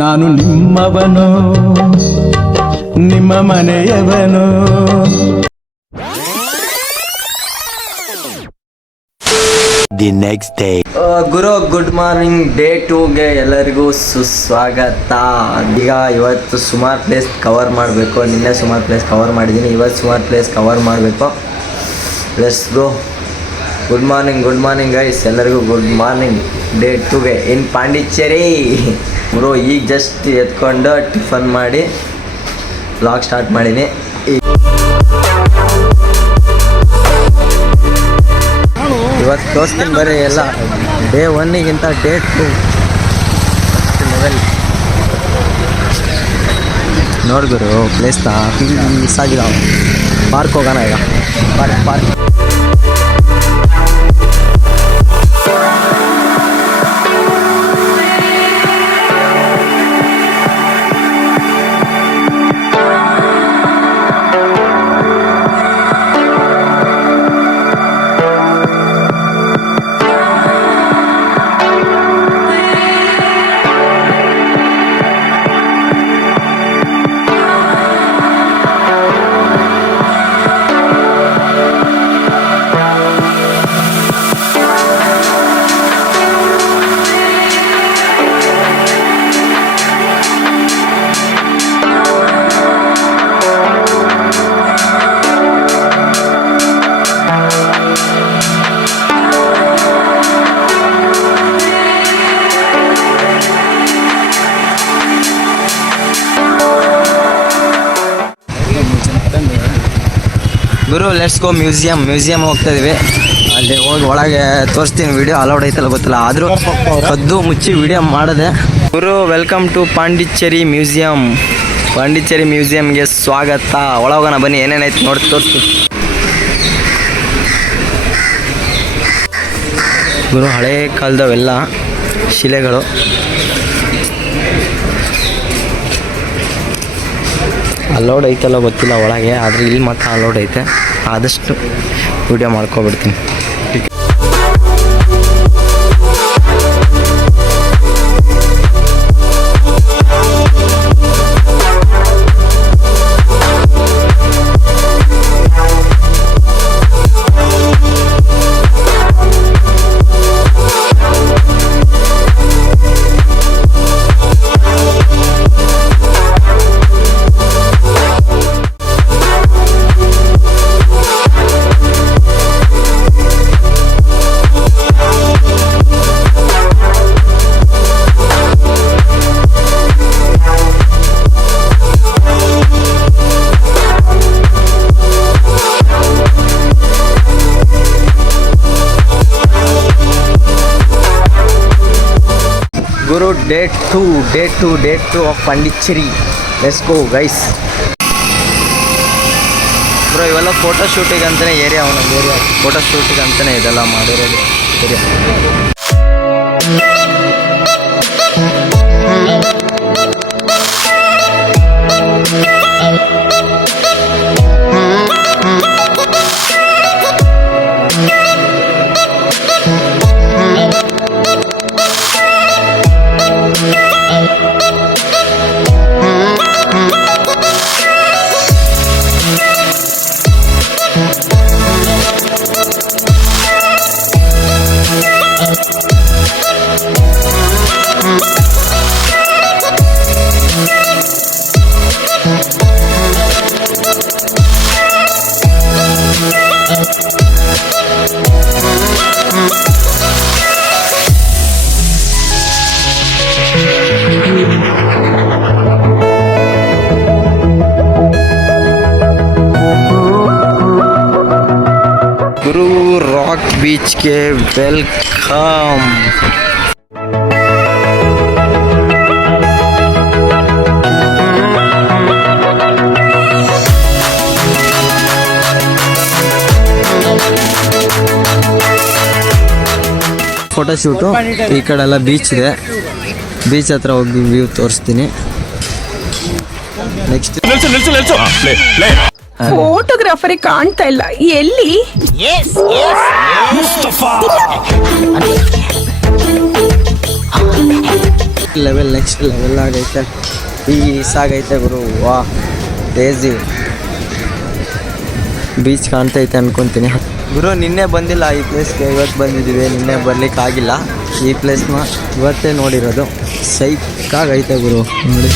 ನಾನು ನಿಮ್ಮವನು ನಿಮ್ಮ ಮನೆಯವನು. The next day. ಗುರು ಗುಡ್ ಮಾರ್ನಿಂಗ್. ಡೇ 2ಗೆ ಎಲ್ಲರಿಗೂ ಸುಸ್ವಾಗತ. ಈಗ ಇವತ್ತು ಸುಮಾರು ಪ್ಲೇಸ್ ಕವರ್ ಮಾಡಬೇಕು. ನಿನ್ನೆ ಸುಮಾರು ಪ್ಲೇಸ್ ಕವರ್ ಮಾಡಿದ್ದೀನಿ, ಇವತ್ತು ಸುಮಾರು ಪ್ಲೇಸ್ ಕವರ್ ಮಾಡಬೇಕು. Let's go. Good morning guys, ಎಲ್ಲರಿಗೂ ಗುಡ್ ಮಾರ್ನಿಂಗ್. ಡೇ 2ಗೆ ಇನ್ ಪಾಂಡಿಚೇರಿ. ಗುರು ಈಗ ಜಸ್ಟ್ ಎತ್ಕೊಂಡು ಟಿಫನ್ ಮಾಡಿ ವ್ಲಾಗ್ ಸ್ಟಾರ್ಟ್ ಮಾಡೀನಿ. ಇವತ್ತು ತೋರಿಸ್ತೀನಿ ಬರೀ ಎಲ್ಲ. ಡೇ 1ಗಿಂತ ಡೇ 2 ಲೆವೆಲ್ ನೋಡ್ಗುರು. ಪ್ಲೇಸ್ನ ಮಿಸ್ ಆಗಿಲ್ಲ. ಪಾರ್ಕ್ ಹೋಗೋಣ ಈಗ. ಪಾರ್ಕ್ ಗುರು. ಲೆಟ್ಸ್ ಗೋ ಮ್ಯೂಸಿಯಂ ಹೋಗ್ತಾ ಇದೀವಿ. ಅಲ್ಲಿ ಹೋಗಿ ಒಳಗೆ ತೋರಿಸ್ತೀನಿ. ವಿಡಿಯೋ ಅಲೌಡ್ ಐತಲ್ಲ ಗೊತ್ತಿಲ್ಲ, ಆದರೂ ಕದ್ದು ಮುಚ್ಚಿ ವಿಡಿಯೋ ಮಾಡಿದೆ. ಗುರು ವೆಲ್ಕಮ್ ಟು ಪಾಂಡಿಚೇರಿ ಮ್ಯೂಸಿಯಂಗೆ ಸ್ವಾಗತ. ಒಳಗೋಗೋಣ ಬನ್ನಿ, ಏನೇನೈತೆ ನೋಡಿ ತೋರಿಸ್ತೀನಿ. ಗುರು ಹಳೇ ಕಾಲದವೆಲ್ಲ ಶಿಲೆಗಳು. ಅಲೌಡ್ ಐತಲ್ಲ ಗೊತ್ತಿಲ್ಲ ಒಳಗೆ, ಆದರೆ ಇಲ್ಲಿ ಮಾತ್ರ ಅಲೌಡ್ ಐತೆ. ಆದಷ್ಟು ವಿಡಿಯೋ ಮಾಡ್ಕೊಬಿಡ್ತೀನಿ. ಗುರು day 2 of Pondicherry. Let's go guys. Bro ಇವೆಲ್ಲ ಫೋಟೋ ಶೂಟಿಗೆ ಅಂತಲೇ ಏರಿಯಾ, ಒಂದೊಂದು ಏರಿಯಾ ಫೋಟೋ ಶೂಟಿಗೆ ಅಂತಲೇ ಇದೆಲ್ಲ ಮಾಡಿರೋದು ಏರಿಯಾ. ಗುರು ರಾಕ್ ಬೀಚ್ಗೆ ವೆಲ್ಕಮ್. Photo shoot. ಈ ಕಡೆ ಎಲ್ಲ ಬೀಚ್ ಇದೆ. ಬೀಚ್ ಹತ್ರ ಹೋಗಿ ವ್ಯೂ ತೋರಿಸ್ತೀನಿ. ನೆಕ್ಸ್ಟ್ ಫೋಟೋಗ್ರಾಫರ್ ಕಾಣ್ತಾ ಇಲ್ಲ, ಎಲ್ಲಿ? ಲೆವೆಲ್ ನೆಕ್ಸ್ಟ್ ಲೆವೆಲ್ ಆಗೈತೆ. ಪೀಸಾಗೈತೆ ಗುರು. ವಾ ಕ್ರೇಜಿ ಬೀಚ್ ಕಾಣ್ತೈತೆ ಅನ್ಕೊತೀನಿ ಗುರು. ನಿನ್ನೆ ಬಂದಿಲ್ಲ ಈ ಪ್ಲೇಸ್ಗೆ, ಇವತ್ತು ಬಂದಿದ್ದೀವಿ. ನಿನ್ನೆ ಬರ್ಲಿಕ್ಕಾಗಿಲ್ಲ. ಈ ಪ್ಲೇಸ್ನ ಇವತ್ತೇ ನೋಡಿರೋದು. ಸೈಕಾಗೈತೆ ಗುರು ನೋಡಿ.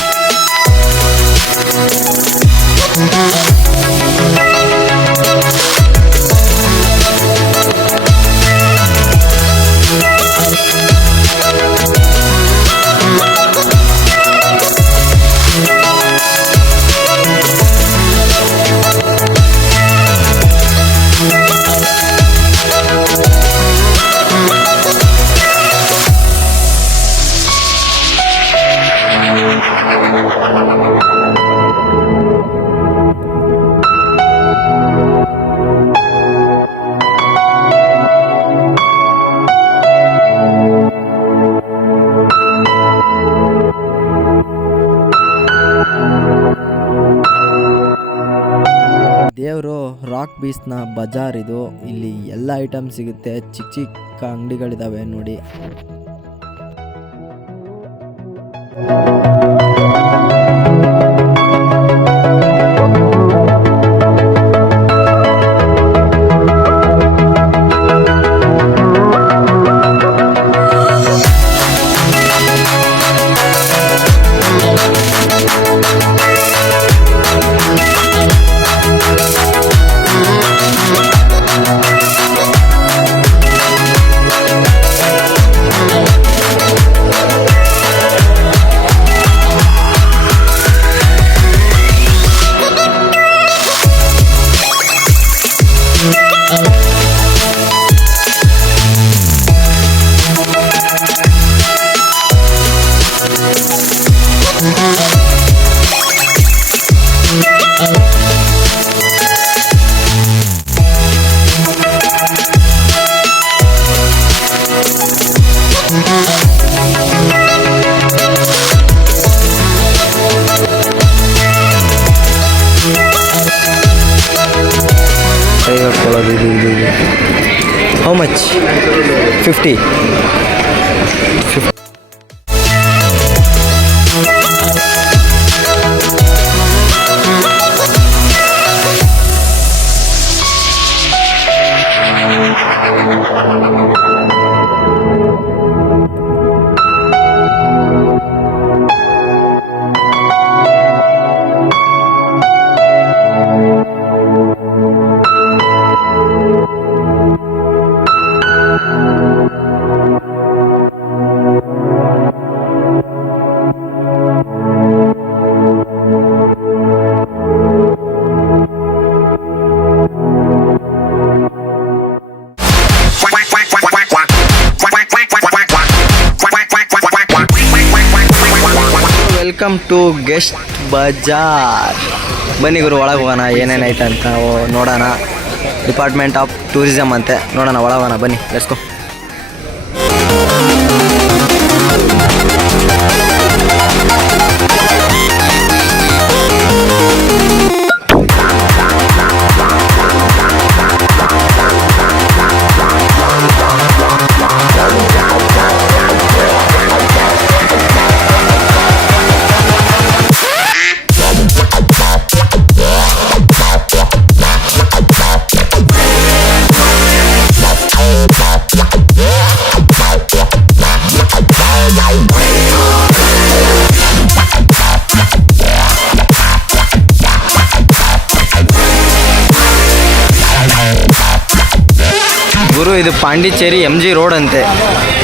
ದೇವರು ರಾಕ್ ಬೀಚ್ನ ಬಜಾರ್ ಇದು. ಇಲ್ಲಿ ಎಲ್ಲ ಐಟಮ್ ಸಿಗುತ್ತೆ. ಚಿಕ್ಕ ಚಿಕ್ಕ ಅಂಗಡಿಗಳಿದಾವೆ ನೋಡಿ. How much? 50. Welcome to Guest Bazaar. ಬನ್ನಿ ಗುರು ಒಳಗೆ ಹೋಗೋಣ, ಏನೇನೈತೆ ಅಂತ ನೋಡೋಣ. ಡಿಪಾರ್ಟ್ಮೆಂಟ್ ಆಫ್ ಟೂರಿಸಮ್ ಅಂತೆ, ನೋಡೋಣ ಒಳಗೆ ಹೋಗೋಣ ಬನ್ನಿ. Let's go. ಗುರು ಇದು ಪಾಂಡಿಚೇರಿ ಎಮ್ ಜಿ ರೋಡ್ ಅಂತೆ.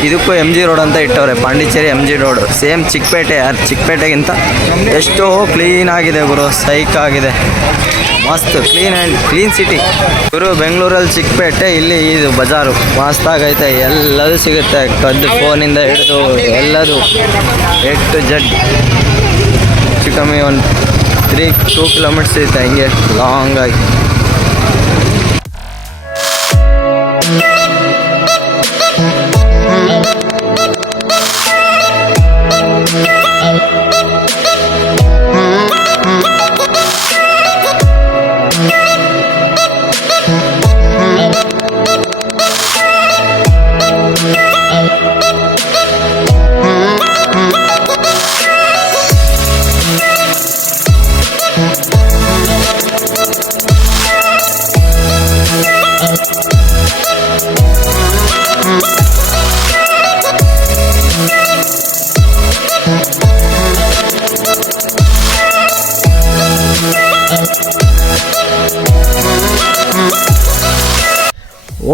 ಇದಕ್ಕೂ ಎಮ್ ಜಿ ರೋಡ್ ಅಂತ ಇಟ್ಟವ್ರೆ. Pondicherry M G road same Chickpet. ಚಿಕ್ಕಪೇಟೆಗಿಂತ ಎಷ್ಟೋ ಕ್ಲೀನ್ ಆಗಿದೆ ಗುರು. ಸೈಕ್ ಆಗಿದೆ, ಮಸ್ತ್ ಕ್ಲೀನ್ ಆ್ಯಂಡ್ ಕ್ಲೀನ್ ಸಿಟಿ ಗುರು. ಬೆಂಗಳೂರಲ್ಲಿ ಚಿಕ್ಕಪೇಟೆ, ಇಲ್ಲಿ ಇದು ಬಜಾರು ಮಸ್ತಾಗೈತೆ. ಎಲ್ಲದೂ ಸಿಗುತ್ತೆ, ಕದ್ದು ಫೋನಿಂದ ಹಿಡಿದು ಎಲ್ಲದು A to Z. ಹೆಚ್ಚು ಕಮ್ಮಿ ಒಂದು 2 ಕಿಲೋಮೀಟರ್ಸ್ ಇರುತ್ತೆ ಹಿಂಗೆ ಲಾಂಗ್ ಆಗಿ.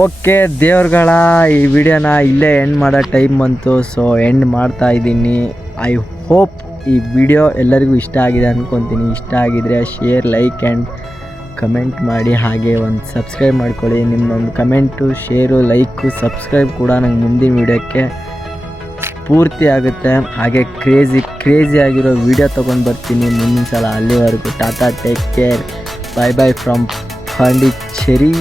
ಓಕೆ ದೇವ್ರುಗಳ ಈ ವಿಡಿಯೋನ ಇಲ್ಲೇ ಎಂಡ್ ಮಾಡೋ ಟೈಮ್ ಬಂತು. ಸೊ ಎಂಡ್ ಮಾಡ್ತಾ ಇದ್ದೀನಿ. ಐ ಹೋಪ್ ಈ ವಿಡಿಯೋ ಎಲ್ಲರಿಗೂ ಇಷ್ಟ ಆಗಿದೆ ಅಂದ್ಕೊತೀನಿ. ಇಷ್ಟ ಆಗಿದರೆ ಶೇರ್, ಲೈಕ್ ಆ್ಯಂಡ್ ಕಮೆಂಟ್ ಮಾಡಿ. ಹಾಗೆ ಒಂದು ಸಬ್ಸ್ಕ್ರೈಬ್ ಮಾಡ್ಕೊಳ್ಳಿ. ನಿಮ್ಮೊಂದು ಕಮೆಂಟು, ಶೇರು, ಲೈಕು, ಸಬ್ಸ್ಕ್ರೈಬ್ ಕೂಡ ನಂಗೆ ಮುಂದಿನ ವಿಡಿಯೋಕ್ಕೆ ಸ್ಫೂರ್ತಿ ಆಗುತ್ತೆ. ಹಾಗೆ ಕ್ರೇಜಿ ಆಗಿರೋ ವಿಡಿಯೋ ತೊಗೊಂಡು ಬರ್ತೀನಿ ಮುಂದಿನ ಸಲ. ಅಲ್ಲಿವರೆಗೂ tata, take care, bye bye from Pondicherry.